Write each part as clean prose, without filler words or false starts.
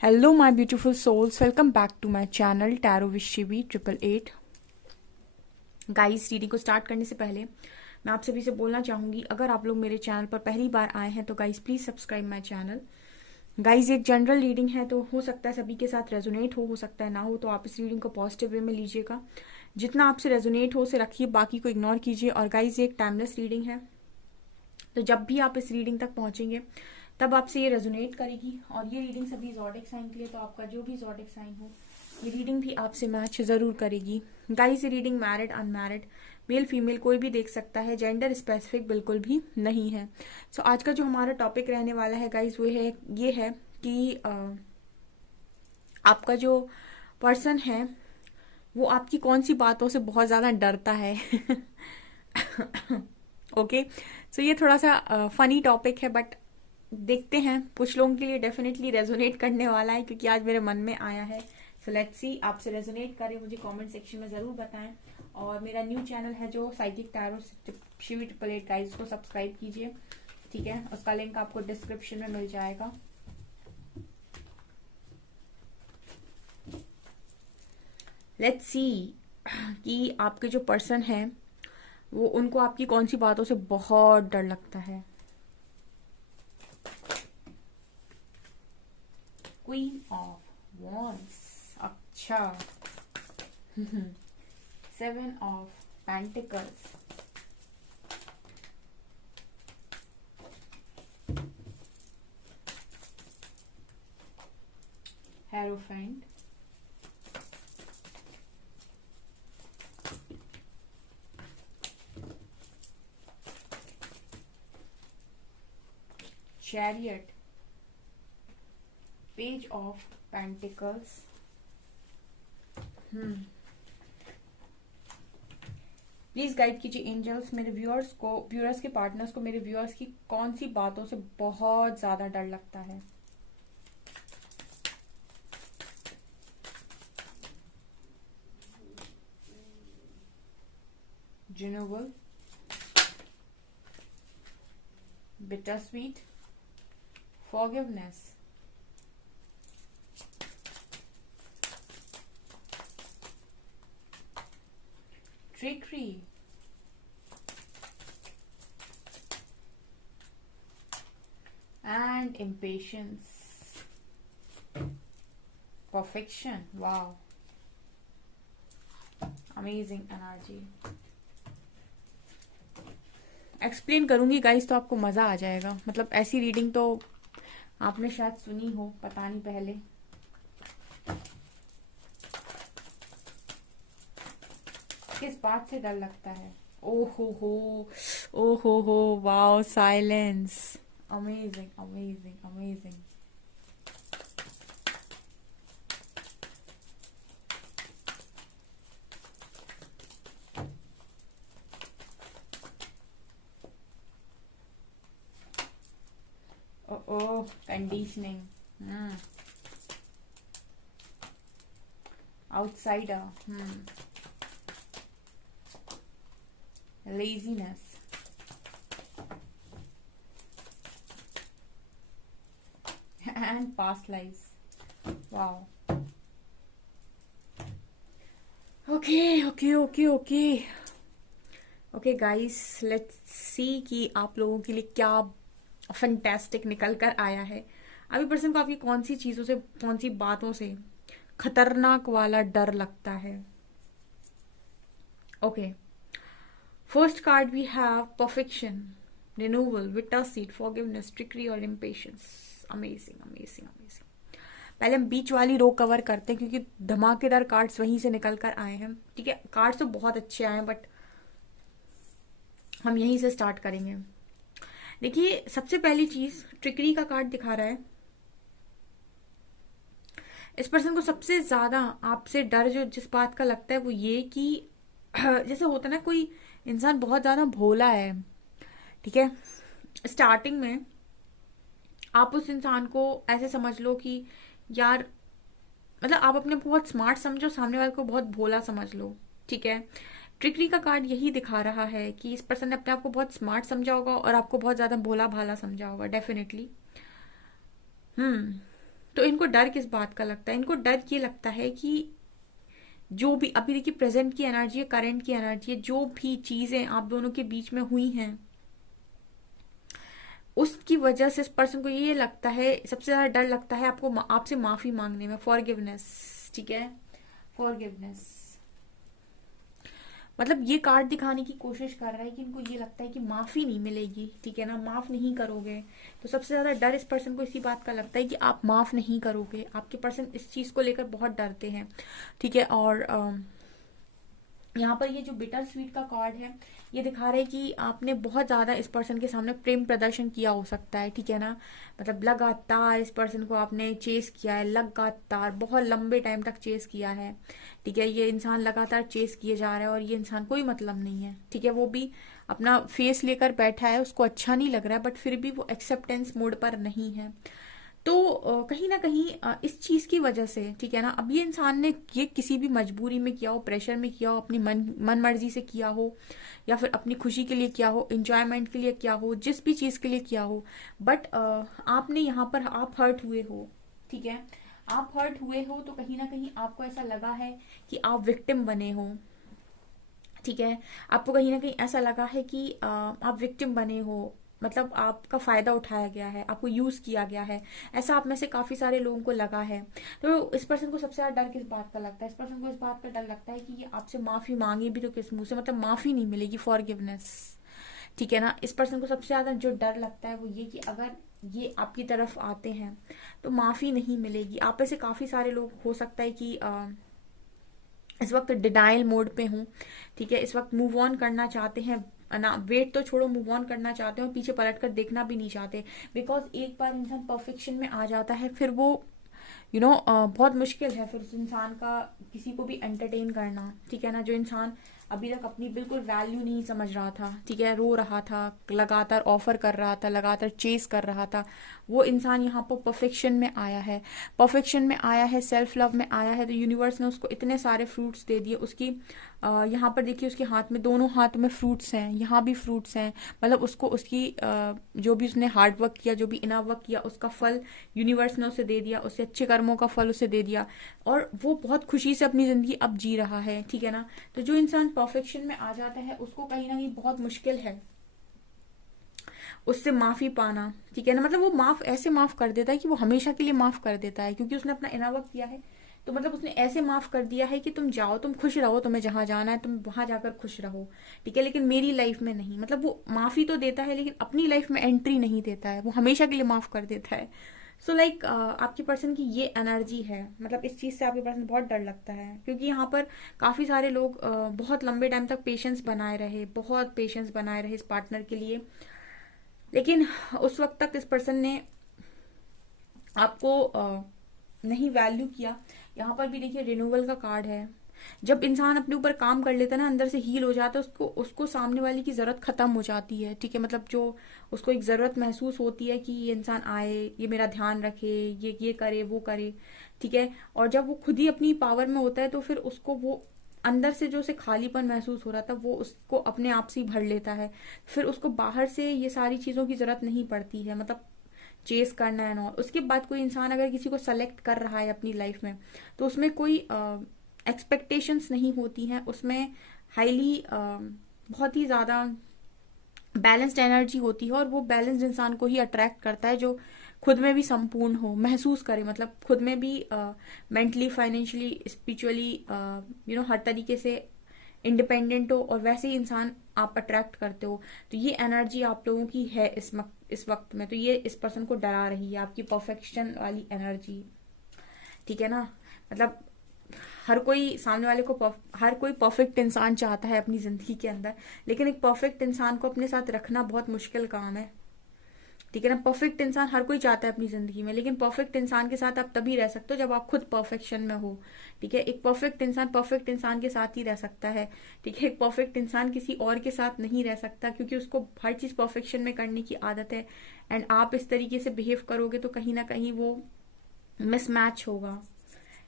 Hello, my beautiful souls. Welcome back to my channel Tarot with Shivi 888. Guys, reading को start करने से पहले मैं आप सभी से बोलना चाहूंगी, अगर आप लोग मेरे चैनल पर पहली बार आए हैं तो guys please subscribe my channel. Guys, एक जनरल रीडिंग है तो हो सकता है सभी के साथ रेजोनेट हो सकता है ना हो, तो आप इस रीडिंग को पॉजिटिव वे में लीजिएगा। जितना आपसे रेजोनेट हो उसे रखिए, बाकी को इग्नोर कीजिए। और गाइस, ये एक टाइमलेस रीडिंग है, तो जब भी आप इस रीडिंग तक पहुंचेंगे तब आपसे ये रेजोनेट करेगी। और ये रीडिंग सभी ज़ोडिक साइन के लिए, तो आपका जो भी ज़ोडिक साइन हो ये रीडिंग भी आपसे मैच ज़रूर करेगी। गाइस, ये reading married unmarried male female कोई भी देख सकता है, जेंडर स्पेसिफिक बिल्कुल भी नहीं है। सो आज का जो हमारा टॉपिक रहने वाला है गाइस वो है ये है कि आपका जो पर्सन है वो आपकी कौन सी बातों से बहुत ज़्यादा डरता है। ओके, सो ये थोड़ा सा फनी टॉपिक है, बट देखते हैं, कुछ लोगों के लिए डेफिनेटली रेजोनेट करने वाला है क्योंकि आज मेरे मन में आया है। सो लेट्स सी, आपसे रेजोनेट करे मुझे कमेंट सेक्शन में जरूर बताएं। और मेरा न्यू चैनल है जो साइकिक टैरो शिवी 888 गाइस, उसको सब्सक्राइब कीजिए, ठीक है। उसका लिंक आपको डिस्क्रिप्शन में मिल जाएगा। लेट्स सी कि आपके जो पर्सन है वो उनको आपकी कौन सी बातों से बहुत डर लगता है। क्वीन ऑफ वॉन्ड्स, अच्छा। 7 of pentacles, hierophant, chariot, page of pentacles. Please guide कीजिए एंजल्स, मेरे व्यूअर्स के पार्टनर्स को मेरे व्यूअर्स की कौन सी बातों से बहुत ज्यादा डर लगता है। Renewal, bitter sweet, forgiveness, trickery, and impatience, perfection. Wow, amazing energy। Explain करूंगी गाइस तो आपको मजा आ जाएगा, मतलब ऐसी रीडिंग तो आपने शायद सुनी हो, पता नहीं पहले। किस बात से डर लगता है? ओहो हो, wow, silence, amazing amazing amazing. Oh, conditioning, outsider, laziness, and past lives. Wow. Okay guys, let's see कि आप लोगों के लिए क्या फैंटास्टिक निकल कर आया है। अभी पर्सन को आपकी कौन सी चीजों से, कौन सी बातों से खतरनाक वाला डर लगता है। Okay, first card we have perfection, renewal, विटर सीट, फॉरगिवनेस, ट्रिकरी और इम्पेशंस। Amazing amazing amazing. पहले हम बीच वाली रो कवर करते हैं क्योंकि धमाकेदार कार्ड्स वहीं से निकल कर आए हैं, ठीक है। कार्ड्स तो बहुत अच्छे आए हैं बट हम यहीं से स्टार्ट करेंगे। देखिए, सबसे पहली चीज ट्रिकरी का कार्ड दिखा रहा है। इस पर्सन को सबसे ज्यादा आपसे डर जो जिस बात का लगता है वो ये कि जैसे होता है ना, कोई इंसान बहुत ज्यादा भोला है, ठीक है। स्टार्टिंग में आप उस इंसान को ऐसे समझ लो कि यार, मतलब आप अपने को बहुत स्मार्ट समझो, सामने वाले को बहुत भोला समझ लो, ठीक है। ट्रिकरी का कार्ड यही दिखा रहा है कि इस पर्सन ने अपने आप को बहुत स्मार्ट समझा होगा और आपको बहुत ज्यादा भोला भाला समझा होगा, डेफिनेटली। तो इनको डर किस बात का लगता है? इनको डर ये लगता है कि जो भी अभी देखिए प्रेजेंट की एनर्जी है, करंट की एनर्जी है, जो भी चीजें आप दोनों के बीच में हुई हैं उसकी वजह से इस पर्सन को ये लगता है, सबसे ज्यादा डर लगता है आपको आपसे माफी मांगने में, फॉरगिवनेस। ठीक है, फॉरगिवनेस। मतलब ये कार्ड दिखाने की कोशिश कर रहा है कि इनको ये लगता है कि माफी नहीं मिलेगी। ठीक है ना, माफ नहीं करोगे। तो सबसे ज्यादा डर इस पर्सन को इसी बात का लगता है कि आप माफ नहीं करोगे। आपके पर्सन इस चीज को लेकर बहुत डरते हैं। ठीक है, और यहाँ पर ये जो बिटर स्वीट का कार्ड है ये दिखा रहा है कि आपने बहुत ज्यादा इस पर्सन के सामने प्रेम प्रदर्शन किया हो सकता है। ठीक है ना, मतलब लगातार इस पर्सन को आपने चेस किया है, लगातार बहुत लंबे टाइम तक चेस किया है। ठीक है, ये इंसान लगातार चेस किए जा रहा है और ये इंसान कोई मतलब नहीं है। ठीक है, वो भी अपना फेस लेकर बैठा है, उसको अच्छा नहीं लग रहा है, बट फिर भी वो एक्सेप्टेंस मोड पर नहीं है। तो कहीं ना कहीं इस चीज की वजह से, ठीक है ना, अब ये इंसान ने ये किसी भी मजबूरी में किया हो, प्रेशर में किया हो, अपनी मन मर्जी से किया हो, या फिर अपनी खुशी के लिए किया हो, इंजॉयमेंट के लिए किया हो, जिस भी चीज के लिए किया हो, बट आपने यहाँ पर आप हर्ट हुए हो। ठीक है, आप हर्ट हुए हो तो कहीं ना कहीं आपको ऐसा लगा है कि आप विक्टिम बने हो। ठीक है, आपको कहीं ना कहीं ऐसा लगा है कि आप विक्टिम बने हो, मतलब आपका फायदा उठाया गया है, आपको यूज किया गया है, ऐसा आप में से काफी सारे लोगों को लगा है। तो इस पर्सन को सबसे ज्यादा डर किस बात का लगता है? इस पर्सन को इस बात का डर लगता है कि ये आपसे माफी मांगे भी तो किस मुंह से, मतलब माफी नहीं मिलेगी, फॉरगिवनेस। ठीक है ना, इस पर्सन को सबसे ज्यादा जो डर लगता है वो ये कि अगर ये आपकी तरफ आते हैं तो माफी नहीं मिलेगी। आप में से काफी सारे लोग हो सकता है कि इस वक्त डिनाइल मोड पे हूँ। ठीक है, इस वक्त मूव ऑन करना चाहते हैं ना, वेट तो छोड़ो, मूव ऑन करना चाहते हैं और पीछे पलट कर देखना भी नहीं चाहते। बिकॉज एक बार इंसान परफेक्शन में आ जाता है फिर वो बहुत मुश्किल है फिर उस इंसान का किसी को भी एंटरटेन करना। ठीक है ना, जो इंसान अभी तक अपनी बिल्कुल वैल्यू नहीं समझ रहा था, ठीक है, रो रहा था, लगातार ऑफर कर रहा था, लगातार चेस कर रहा था, वो इंसान यहाँ पर परफेक्शन में आया है, परफेक्शन में आया है, सेल्फ लव में आया है। तो यूनिवर्स ने उसको इतने सारे फ्रूट्स दे दिए। उसकी यहाँ पर देखिए उसके हाथ में, दोनों हाथ में फ्रूट्स हैं, यहाँ भी फ्रूट्स हैं। मतलब उसको उसकी जो भी उसने हार्ड वर्क किया, जो भी इनफ वर्क किया, उसका फल यूनिवर्स ने उसे दे दिया, उससे अच्छे कर्मों का फल उसे दे दिया और वो बहुत खुशी से अपनी जिंदगी अब जी रहा है। ठीक है ना, तो जो इंसान परफेक्शन में आ जाता है उसको कहीं ना कहीं बहुत मुश्किल है उससे माफी पाना। ठीक है ना, मतलब वो माफ ऐसे माफ कर देता है कि वो हमेशा के लिए माफ कर देता है, क्योंकि उसने अपना इनफ वर्क किया है। तो मतलब उसने ऐसे माफ कर दिया है कि तुम जाओ, तुम खुश रहो, तुम्हें जहां जाना है तुम वहां जाकर खुश रहो। ठीक है, लेकिन मेरी लाइफ में नहीं। मतलब वो माफी तो देता है लेकिन अपनी लाइफ में एंट्री नहीं देता है, वो हमेशा के लिए माफ कर देता है। सो लाइक आपके पर्सन की ये एनर्जी है। मतलब इस चीज से आपके पर्सन बहुत डर लगता है, क्योंकि यहाँ पर काफी सारे लोग बहुत लंबे टाइम तक पेशेंस बनाए रहे, बहुत पेशेंस बनाए रहे इस पार्टनर के लिए, लेकिन उस वक्त तक इस पर्सन ने आपको नहीं वैल्यू किया। यहाँ पर भी देखिए रिन्यूअल का कार्ड है। जब इंसान अपने ऊपर काम कर लेता है ना, अंदर से हील हो जाता है, उसको उसको सामने वाले की जरूरत खत्म हो जाती है। ठीक है, मतलब जो उसको एक जरूरत महसूस होती है कि ये इंसान आए, ये मेरा ध्यान रखे, ये करे, वो करे। ठीक है, और जब वो खुद ही अपनी पावर में होता है तो फिर उसको वो अंदर से जो उसे खालीपन महसूस हो रहा था वो उसको अपने आप से ही भर लेता है। फिर उसको बाहर से ये सारी चीजों की जरूरत नहीं पड़ती है, मतलब चेस करना है ना। उसके बाद कोई इंसान अगर किसी को सेलेक्ट कर रहा है अपनी लाइफ में तो उसमें कोई एक्सपेक्टेशंस नहीं होती हैं, उसमें हाईली बहुत ही ज्यादा बैलेंस्ड एनर्जी होती है, और वो बैलेंस्ड इंसान को ही अट्रैक्ट करता है जो खुद में भी संपूर्ण हो, महसूस करे, मतलब खुद में भी मेंटली, फाइनेंशियली, स्पिरिचुअली हर तरीके से इंडिपेंडेंट हो, और वैसे ही इंसान आप अट्रैक्ट करते हो। तो ये एनर्जी आप लोगों की है इस वक्त में। तो ये इस पर्सन को डरा रही है, आपकी परफेक्शन वाली एनर्जी। ठीक है ना, मतलब हर कोई सामने वाले को हर कोई परफेक्ट इंसान चाहता है अपनी जिंदगी के अंदर, लेकिन एक परफेक्ट इंसान को अपने साथ रखना बहुत मुश्किल काम है। ठीक है ना, परफेक्ट इंसान हर कोई चाहता है अपनी जिंदगी में, लेकिन परफेक्ट इंसान के साथ आप तभी रह सकते हो जब आप खुद परफेक्शन में हो। ठीक है, एक परफेक्ट इंसान के साथ ही रह सकता है। ठीक है, एक परफेक्ट इंसान किसी और के साथ नहीं रह सकता, क्योंकि उसको हर चीज परफेक्शन में करने की आदत है। एंड आप इस तरीके से बिहेव करोगे तो कहीं ना कहीं वो मिसमैच होगा।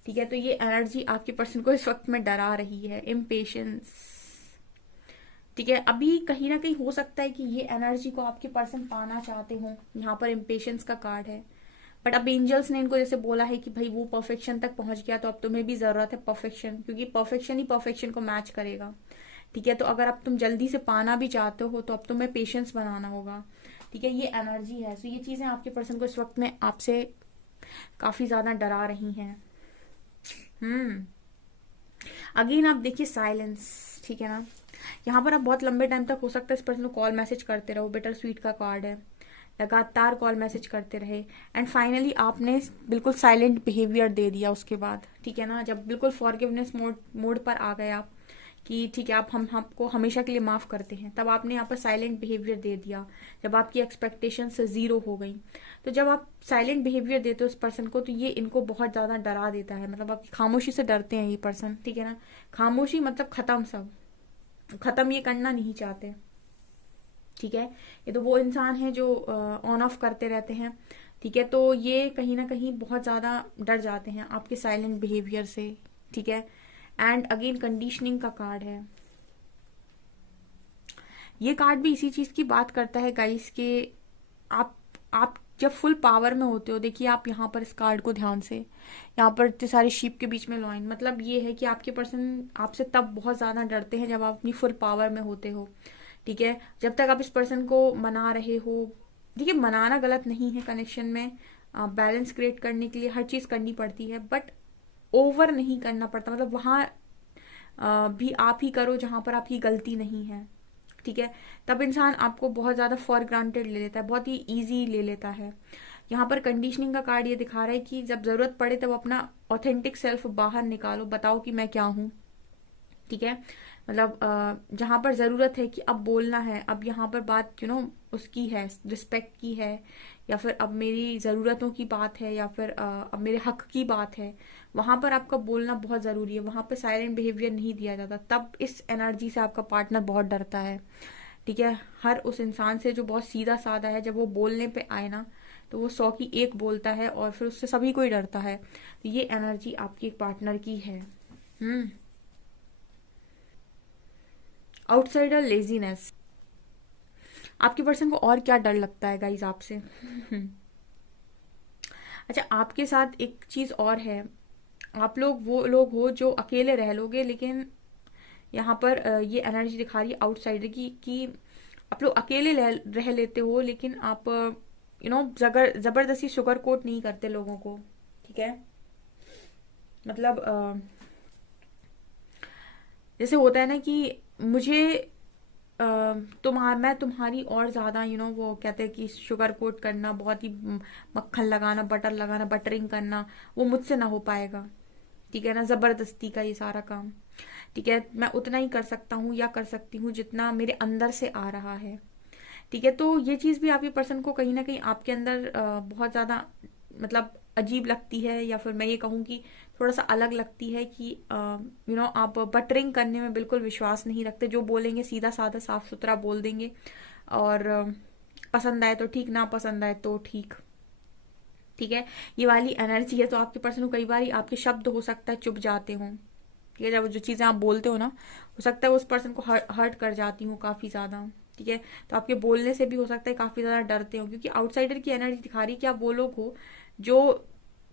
ठीक है, तो ये एनर्जी आपके पर्सन को इस वक्त में डरा रही है, इम्पेशंस। ठीक है, अभी कहीं ना कहीं हो सकता है कि ये एनर्जी को आपके पर्सन पाना चाहते हो। यहाँ पर इम्पेशंस का कार्ड है, बट अब एंजल्स ने इनको जैसे बोला है कि भाई वो परफेक्शन तक पहुंच गया, तो अब तुम्हें भी जरूरत है परफेक्शन, क्योंकि परफेक्शन ही परफेक्शन को मैच करेगा। ठीक है, तो अगर अब तुम जल्दी से पाना भी चाहते हो तो अब तुम्हें पेशेंस बनाना होगा। ठीक है, ये एनर्जी है। तो ये चीजें आपके पर्सन को इस वक्त में आपसे काफी ज्यादा डरा रही हैं। हम्म। अगेन आप देखिए साइलेंस। ठीक है ना, यहाँ पर आप बहुत लंबे टाइम तक हो सकता है इस पर्सन को कॉल मैसेज करते रहो, बेटर स्वीट का कार्ड है, लगातार कॉल मैसेज करते रहे, एंड फाइनली आपने बिल्कुल साइलेंट बिहेवियर दे दिया उसके बाद। ठीक है ना, जब बिल्कुल फॉरगिवनेस मोड मोड पर आ गए आप कि ठीक है आप हम हमको हमेशा के लिए माफ करते हैं, तब आपने यहाँ पर साइलेंट बिहेवियर दे दिया जब आपकी एक्सपेक्टेशन से जीरो हो गई। तो जब आप साइलेंट बिहेवियर देते हो उस पर्सन को, तो ये इनको बहुत ज्यादा डरा देता है, मतलब आपकी खामोशी से डरते हैं ये पर्सन। ठीक है ना, खामोशी मतलब खत्म, सब खत्म, ये करना नहीं चाहते। ठीक है, ये तो वो इंसान है जो ऑन ऑफ करते रहते हैं। ठीक है, तो ये कहीं ना कहीं बहुत ज्यादा डर जाते हैं आपके साइलेंट बिहेवियर से। ठीक है, एंड अगेन कंडीशनिंग का कार्ड है। ये कार्ड भी इसी चीज की बात करता है गाइस के आप जब फुल पावर में होते हो, देखिए आप यहाँ पर इस कार्ड को ध्यान से, यहाँ पर इतने सारे शीप के बीच में लॉइन, मतलब ये है कि आपके पर्सन आपसे तब बहुत ज्यादा डरते हैं जब आप अपनी फुल पावर में होते हो। ठीक है, जब तक आप इस पर्सन को मना रहे हो, देखिए मनाना गलत नहीं है, कनेक्शन में बैलेंस क्रिएट करने के लिए हर चीज करनी पड़ती है, बट ओवर नहीं करना पड़ता, मतलब वहां भी आप ही करो जहां पर आपकी गलती नहीं है। ठीक है, तब इंसान आपको बहुत ज्यादा फॉर ग्रांटेड ले लेता है, बहुत ही इजी ले लेता है। यहाँ पर कंडीशनिंग का कार्ड ये दिखा रहा है कि जब जरूरत पड़े तब अपना ऑथेंटिक सेल्फ बाहर निकालो, बताओ कि मैं क्या हूँ। ठीक है, मतलब जहां पर जरूरत है कि अब बोलना है, अब यहाँ पर बात उसकी है, रिस्पेक्ट की है, या फिर अब मेरी जरूरतों की बात है, या फिर अब मेरे हक की बात है, वहां पर आपका बोलना बहुत जरूरी है, वहां पर साइलेंट बिहेवियर नहीं दिया जाता। तब इस एनर्जी से आपका पार्टनर बहुत डरता है। ठीक है, हर उस इंसान से जो बहुत सीधा साधा है, जब वो बोलने पे आए ना, तो वो 100 की एक बोलता है और फिर उससे सभी को ही डरता है। तो ये एनर्जी आपकी एक पार्टनर की है। हम्म। Outsider laziness. आपके पर्सन को और क्या डर लगता है गाइज आपसे? अच्छा, आपके साथ एक चीज और है, आप लोग वो लोग हो जो अकेले रह लोगे, लेकिन यहाँ पर ये एनर्जी दिखा रही है आउटसाइडर की कि आप लोग अकेले रह लेते हो, लेकिन आप जबरदस्ती शुगर कोट नहीं करते लोगों को। ठीक है, मतलब जैसे होता है ना कि मुझे मैं तुम्हारी और ज्यादा वो कहते हैं कि शुगर कोट करना, बहुत ही मक्खन लगाना, बटर लगाना, बटरिंग करना, वो मुझसे ना हो पाएगा। ठीक है ना, जबरदस्ती का ये सारा काम। ठीक है, मैं उतना ही कर सकता हूँ या कर सकती हूँ जितना मेरे अंदर से आ रहा है। ठीक है, तो ये चीज भी आपके पर्सन को कहीं ना कहीं आपके अंदर बहुत ज्यादा मतलब अजीब लगती है, या फिर मैं ये कहूँ कि थोड़ा सा अलग लगती है कि आप बटरिंग करने में बिल्कुल विश्वास नहीं रखते, जो बोलेंगे सीधा साधा साफ सुथरा बोल देंगे, और पसंद आए तो ठीक, ना पसंद आए तो ठीक। ठीक है, ये वाली एनर्जी है। तो आपके पर्सन को कई बार आपके शब्द हो सकता है चुप जाते हों। ठीक है, जब जो चीजें आप बोलते हो ना, हो सकता है उस पर्सन को हर्ट कर जाती हूँ काफी ज्यादा। ठीक है, तो आपके बोलने से भी हो सकता है काफी ज्यादा डरते हो, क्योंकि आउटसाइडर की एनर्जी दिखा रही है कि आप वो लोग हो जो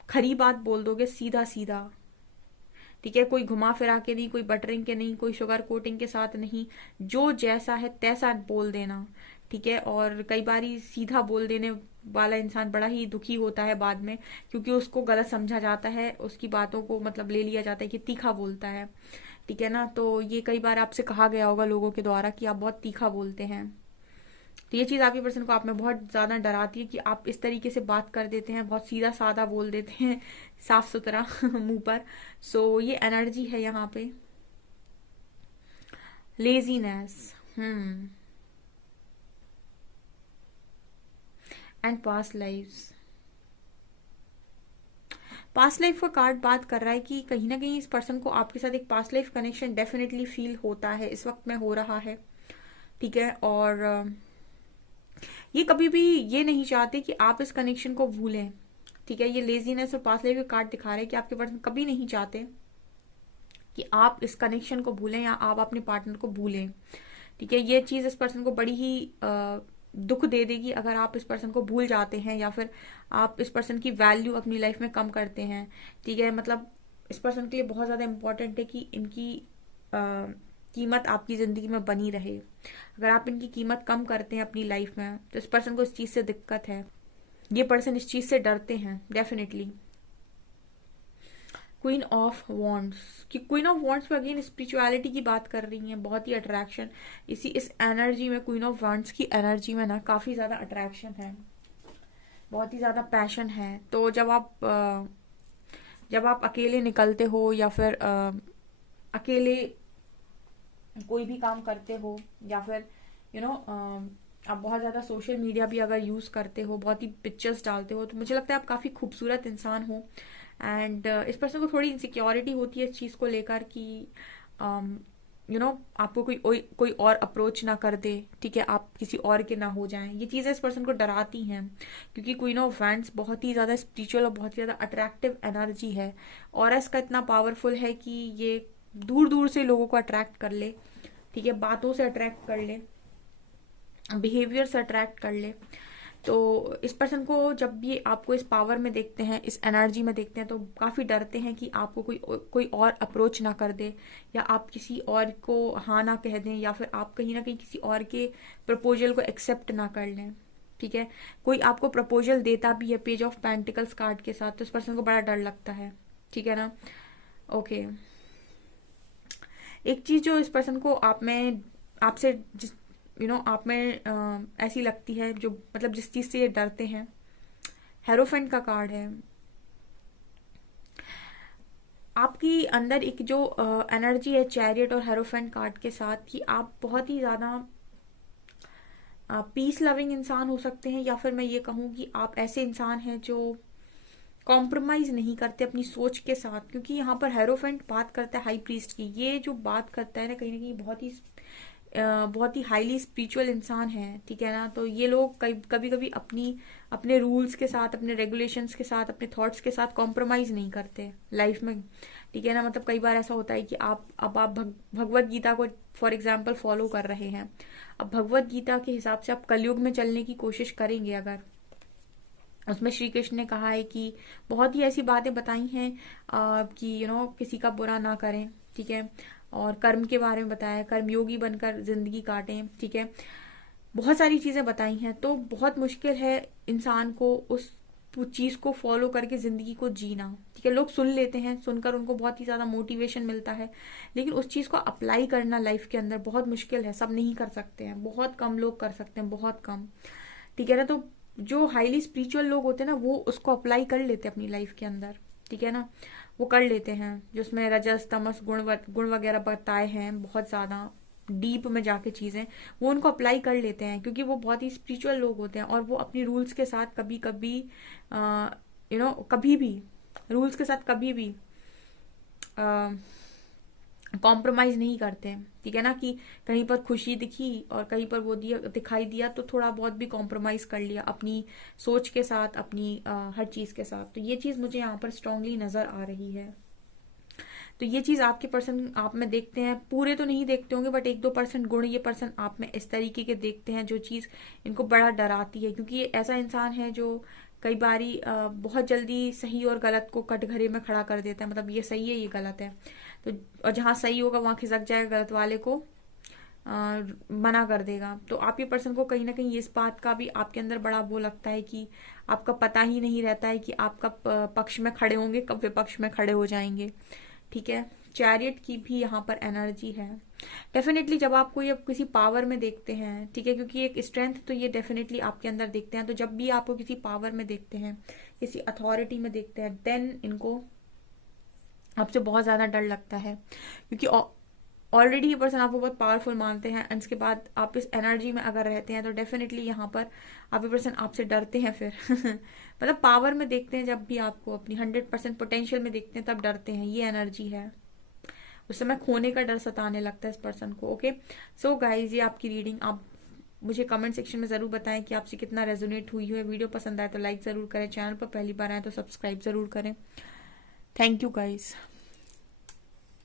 खरी बात बोल दोगे सीधा सीधा। ठीक है, कोई घुमा फिरा के नहीं, कोई बटरिंग के नहीं, कोई शुगर कोटिंग के साथ नहीं, जो जैसा है तैसा बोल देना। ठीक है, और कई बारी सीधा बोल देने वाला इंसान बड़ा ही दुखी होता है बाद में, क्योंकि उसको गलत समझा जाता है, उसकी बातों को मतलब ले लिया जाता है कि तीखा बोलता है। ठीक है ना, तो ये कई बार आपसे कहा गया होगा लोगों के द्वारा कि आप बहुत तीखा बोलते हैं। तो ये चीज आपके पर्सन को आप में बहुत ज्यादा डराती है कि आप इस तरीके से बात कर देते हैं, बहुत सीधा साधा बोल देते हैं, साफ सुथरा मुंह पर। सो ये एनर्जी है यहाँ पे। Laziness. And past lifes. Past life का कार्ड बात कर रहा है कि कहीं ना कहीं इस पर्सन को आपके साथ एक past life connection definitely feel होता है, इस वक्त में हो रहा है। ठीक है, और ये कभी भी ये नहीं चाहते कि आप इस कनेक्शन को भूलें। ठीक है, ये लेजीनेस और पास्ट लाइफ का कार्ड दिखा रहे हैं कि आपके पर्सन कभी नहीं चाहते कि आप इस कनेक्शन को भूलें या आप अपने पार्टनर को भूलें। ठीक है, ये चीज इस पर्सन को बड़ी ही दुख दे देगी अगर आप इस पर्सन को भूल जाते हैं या फिर आप इस पर्सन की वैल्यू अपनी लाइफ में कम करते हैं। ठीक है, मतलब इस पर्सन के लिए बहुत ज़्यादा इंपॉर्टेंट है कि इनकी कीमत आपकी ज़िंदगी में बनी रहे। अगर आप इनकी कीमत कम करते हैं अपनी लाइफ में तो इस पर्सन को इस चीज़ से दिक्कत है, ये पर्सन इस चीज़ से डरते हैं डेफिनेटली। क्वीन ऑफ वॉन्ड्स, कि क्वीन ऑफ वॉन्ड्स में अगेन स्पिरिचुअलिटी की बात कर रही हैं, बहुत ही अट्रैक्शन इस एनर्जी में, क्वीन ऑफ वॉन्ड्स की एनर्जी में ना काफ़ी ज़्यादा अट्रैक्शन है, बहुत ही ज़्यादा पैशन है। तो जब आप अकेले निकलते हो या फिर अकेले कोई भी काम करते हो या फिर आप बहुत ज़्यादा सोशल मीडिया भी अगर यूज़ करते हो, बहुत ही पिक्चर्स डालते हो, तो मुझे लगता है आप काफ़ी खूबसूरत इंसान हो। एंड इस पर्सन को थोड़ी इनसिक्योरिटी होती है इस चीज़ को लेकर कि आपको कोई और अप्रोच ना कर दे, ठीक है, आप किसी और के ना हो जाएं। ये चीज़ें इस पर्सन को डराती हैं क्योंकि क्वीन ऑफ वैंड्स बहुत ही ज़्यादा स्पिरिचुअल और बहुत ही ज़्यादा अट्रैक्टिव एनर्जी है, और इसका इतना पावरफुल है कि ये दूर दूर से लोगों को अट्रैक्ट कर ले, ठीक है, बातों से अट्रैक्ट कर ले, बिहेवियर से अट्रैक्ट कर ले। तो इस पर्सन को जब भी आपको इस पावर में देखते हैं, इस एनर्जी में देखते हैं, तो काफ़ी डरते हैं कि आपको कोई और अप्रोच ना कर दे, या आप किसी और को हाँ ना कह दें, या फिर आप कहीं ना कहीं किसी और के प्रपोजल को एक्सेप्ट ना कर लें। ठीक है, कोई आपको प्रपोजल देता भी है पेज ऑफ पेंटिकल्स कार्ड के साथ, तो इस पर्सन को बड़ा डर लगता है। ठीक है ना, ओके। एक चीज़ जो इस पर्सन को आपसे जिस आप में ऐसी लगती है, जो मतलब जिस चीज से ये डरते हैं, हेरोफेंट का कार्ड है। आपकी अंदर एक जो एनर्जी है चैरियट और हेरोफेंट कार्ड के साथ, कि आप बहुत ही ज्यादा पीस लविंग इंसान हो सकते हैं, या फिर मैं ये कहूँ कि आप ऐसे इंसान हैं जो कॉम्प्रोमाइज नहीं करते अपनी सोच के साथ, क्योंकि यहाँ पर हेरोफेंट बात करता है हाई प्रीस्ट की। ये जो बात करता है ना कहीं बहुत ही हाईली स्पिरिचुअल इंसान है, ठीक है ना। तो ये लोग कभी कभी अपने रूल्स के साथ, अपने रेगुलेशंस के साथ, अपने थॉट्स के साथ कॉम्प्रोमाइज नहीं करते लाइफ में, ठीक है ना। मतलब कई बार ऐसा होता है कि आप भगवत गीता को फॉर एग्जाम्पल फॉलो कर रहे हैं, अब भगवत गीता के हिसाब से आप कलयुग में चलने की कोशिश करेंगे, अगर उसमें श्री कृष्ण ने कहा है कि बहुत ही ऐसी बातें बताई हैं कि किसी का बुरा ना करें, ठीक है, और कर्म के बारे में बताया, कर्मयोगी बनकर जिंदगी काटें, ठीक है, बहुत सारी चीजें बताई हैं। तो बहुत मुश्किल है इंसान को उस चीज को फॉलो करके जिंदगी को जीना, ठीक है। लोग सुन लेते हैं, सुनकर उनको बहुत ही ज्यादा मोटिवेशन मिलता है, लेकिन उस चीज को अप्लाई करना लाइफ के अंदर बहुत मुश्किल है। सब नहीं कर सकते हैं, बहुत कम लोग कर सकते हैं, बहुत कम, ठीक है ना। तो जो हाईली स्पिरिचुअल लोग होते हैं ना, वो उसको अप्लाई कर लेते हैं अपनी लाइफ के अंदर, ठीक है ना, वो कर लेते हैं। जिसमें रजस तमस गुण वगैरह बताए हैं, बहुत ज्यादा डीप में जाके चीजें, वो उनको अप्लाई कर लेते हैं, क्योंकि वो बहुत ही स्पिरिचुअल लोग होते हैं, और वो अपनी रूल्स के साथ कभी कभी कभी भी रूल्स के साथ कभी भी कॉम्प्रोमाइज नहीं करते, ठीक है ना। कि कहीं पर खुशी दिखी और कहीं पर वो दिखाई दिया, तो थोड़ा बहुत भी कॉम्प्रोमाइज कर लिया अपनी सोच के साथ, अपनी हर चीज के साथ। तो ये चीज मुझे यहाँ पर स्ट्रांगली नजर आ रही है। तो ये चीज आपके पर्सन आप में देखते हैं, पूरे तो नहीं देखते होंगे, बट 1-2% गुण ये पर्सन आप में इस तरीके के देखते हैं, जो चीज इनको बड़ा डराती है, क्योंकि ये ऐसा इंसान है जो कई बारी बहुत जल्दी सही और गलत को कटघरे में खड़ा कर देता है। मतलब ये सही है, ये गलत है, तो और जहां सही होगा वहां खिसक जाएगा, गलत वाले को मना कर देगा। तो आप ये पर्सन को कहीं ना कहीं इस बात का भी आपके अंदर बड़ा वो लगता है कि आपका पता ही नहीं रहता है कि आप कब पक्ष में खड़े होंगे, कब विपक्ष में खड़े हो जाएंगे, ठीक है। चैरियट की भी यहाँ पर एनर्जी है। डेफिनेटली जब आप कोई किसी पावर में देखते हैं, ठीक है, क्योंकि एक स्ट्रेंथ तो ये डेफिनेटली आपके अंदर देखते हैं, तो जब भी आपको किसी पावर में देखते हैं, किसी अथॉरिटी में देखते हैं, देन इनको आपसे बहुत ज्यादा डर लगता है, क्योंकि ऑलरेडी ये पर्सन आपको बहुत पावरफुल मानते हैं, एंड उसके बाद आप इस एनर्जी में अगर रहते हैं, तो डेफिनेटली यहाँ पर आप ये पर्सन आपसे डरते हैं फिर मतलब पावर में देखते हैं, जब भी आपको अपनी 100% पोटेंशियल में देखते हैं, तब डरते हैं। ये एनर्जी है, उस समय खोने का डर सताने लगता है इस पर्सन को। ओके, सो गाइज, ये आपकी रीडिंग। आप मुझे कमेंट सेक्शन में जरूर बताएं कि आपसे कितना रेजोनेट हुई है। वीडियो पसंद आए तो लाइक जरूर करें, चैनल पर पहली बार आए तो सब्सक्राइब जरूर करें। Thank you guys.